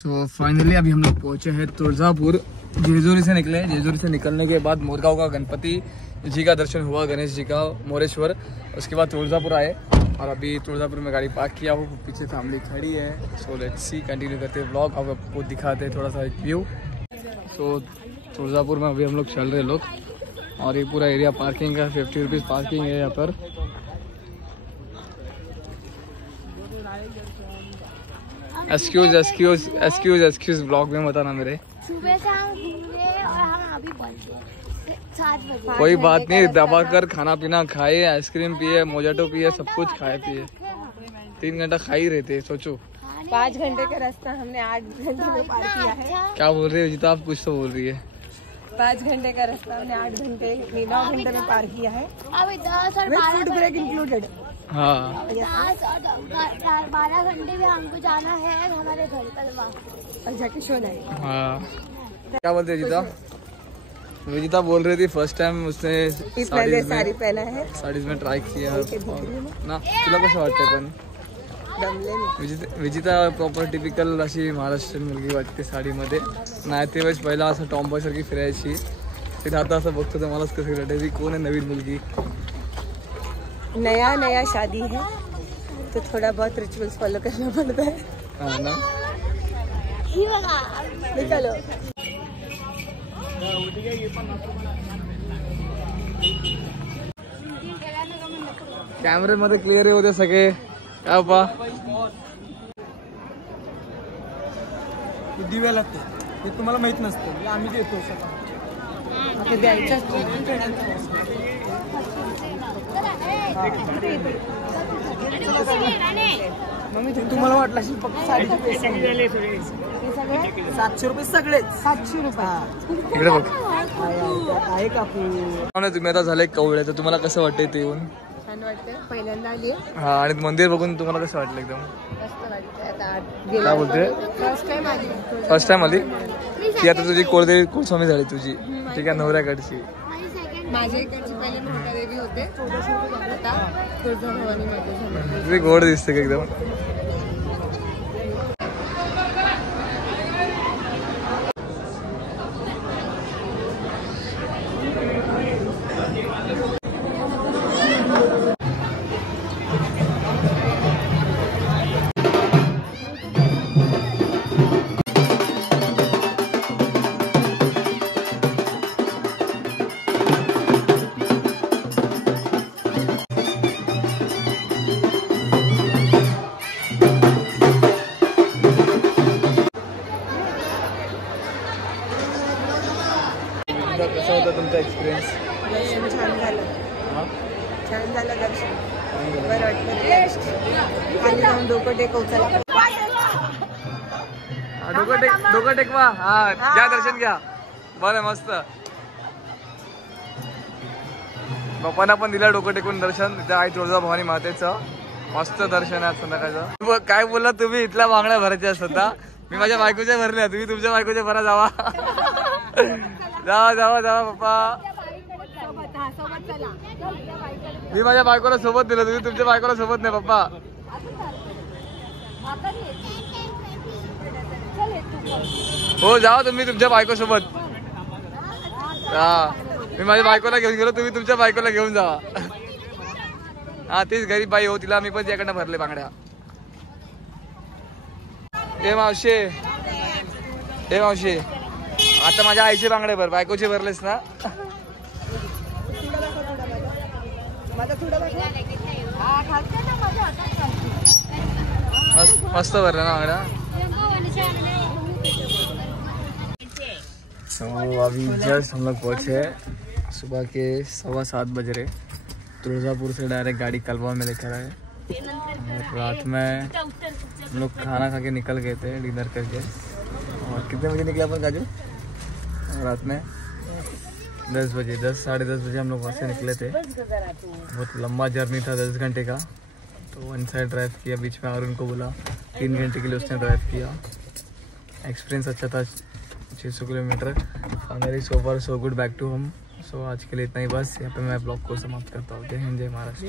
तो फाइनली अभी हम लोग पहुंचे हैं तुळजापुर। जेजुरी से निकले। जेजुरी से निकलने के बाद मोरगांव का गणपति जी का दर्शन हुआ, गणेश जी का मोरेश्वर। उसके बाद तुळजापुर आए और अभी तुळजापुर में गाड़ी पार्क किया। वो पीछे फैमिली खड़ी है। सो लेट्स सी, कंटिन्यू करते हैं ब्लॉग। आपको दिखाते हैं थोड़ा सा एक व्यू। सो तुळजापुर में अभी हम लोग चल रहे लोग और ये पूरा एरिया पार्किंग का 50 रुपीज़ पार्किंग है यहाँ पर। एक्सक्यूज ब्लॉग में बताना मेरे। सुबह से हम घूम रहे और हम अभी पहुंचे 7 बजे। कोई बात नहीं, दबा कर खाना पीना खाए, आइसक्रीम पिए, मोजाटो पिए, सब कुछ खाए पिए। 3 घंटा खा ही रहते। सोचो 5 घंटे का रास्ता हमने 8 घंटे में पार किया है। क्या बोल रही है जीता? आप कुछ तो बोल रही है। 5 घंटे का रास्ता हमने 8 घंटे 9 घंटे में पार किया है। अभी 10 और 12 फूड ब्रेक इंक्लूडेड। हाँ 10 और 12 घंटे में हमको जाना है हमारे घर पर वापस और जाके शो लाएगा। हाँ क्या बोलते हैं जीता? विजिता बोल रही थी फर्स्ट टाइम उसने साड़ी पहना है, साड़ीज में ट्राय किया ना। तुला कसं वाटतंय? पण विजिता प्रॉपर टिपिकल अशी महाराष्ट्रीयन मुलगी वाटते साडीमध्ये। नाही ते वेळेस पहिला असं टॉम्बॉय सारखी फिरायची, फिर आता असं बघतो तर मलाच कसं वाटायची कोण आहे नवीन मुलगी। नया शादी है तो थोड़ा बहुत रिचुअल्स फॉलो करना पड़ता है। हाँ ना। निकालो कॅमेरे मध्ये क्लिअर होते सगळे। काय बा दिव्या लागते हे तुम्हाला माहित नसतं, आम्ही देतो मम्मी तुम्हाला वाटलं असेल फक्त साडीचे पैसे 700 रुपये सगळे 700 रुपये। इकडे बघ आहे काकू। तुम्ही आता झाले कवळे, तर तुम्हाला कसं वाटतंय ते येऊन? छान वाटतंय, पहिल्यांदा आली हा, आणि मंदिर बघून तुम्हाला कसं वाटलं? एकदम मस्त वाटतंय। आता काय बोलते? फर्स्ट टाइम आली ती आता तुझी कुलस्वामी झाली तुझी, ठीक आहे, नवऱ्याकडची। माझ्या इकडची पहिले मोठादेवी होते, आता तुळजाभवानी माता झाली। तुझी गोड दिसते का एकदम? कसा होता तुमचा एक्सपिरियन्स? दर्शन छान झालं, छान झालं दर्शन, बरं वाटलं। खाली जाऊन डोकं टेकव, चला डोकं टेकवा। हा घ्या दर्शन घ्या, बरं मस्त। बाप्पांना पण दिला डोकं टेकून दर्शन, त्या आई तुळजाभवानी मातेचं मस्त दर्शन आहे संध्याकाळचं। काय बोलला तुम्ही? इथल्या मागण्या भरायच्या असतात। मी माझ्या बायकोच्या भरल्या, तुम्ही तुमच्या बायकोच्या भरा जावा। जावा पप्पा, मी माझ्या बायकोला सोबत दिलं, तुम्ही तुमच्या बायकोला सोबत नाही पप्पा। हो जावा तुम्ही तुमच्या बायको सोबत। हा मी माझ्या बायकोला घेऊन गेलो, तुम्ही तुमच्या बायकोला घेऊन जावा। हा तीच गरीब बाई हो, तिला मी पण त्याकडनं भरले बांगड्या। ए मावशी आता माझ्या आईचे बांगडे भर, बायकोचे भरलेस ना? मस्त भरले ना बांगड्या। अभी जस्ट हम लोग पहुंचे, सुबह के 7:15 बज रहे। तुळजापुर से डायरेक्ट गाड़ी कलवा में लेकर आए और रात में हम लोग खाना खा के निकल गए थे, डिनर करके। और कितने बजे निकले अपन काजू? रात में 10 बजे, 10 साढ़े 10 बजे हम लोग वहाँ से निकले थे। बहुत लंबा जर्नी था, 10 घंटे का। तो वन साइड ड्राइव किया, बीच में अरुण को बोला 3 घंटे के लिए उसने ड्राइव किया। एक्सपीरियंस अच्छा था, 600 kilometre. Finally so far so good, back to home. So आज के लिए इतना ही बस। यहाँ पे मैं ब्लॉग को समाप्त करता हूँ। जय हिंद, जय महाराष्ट्र।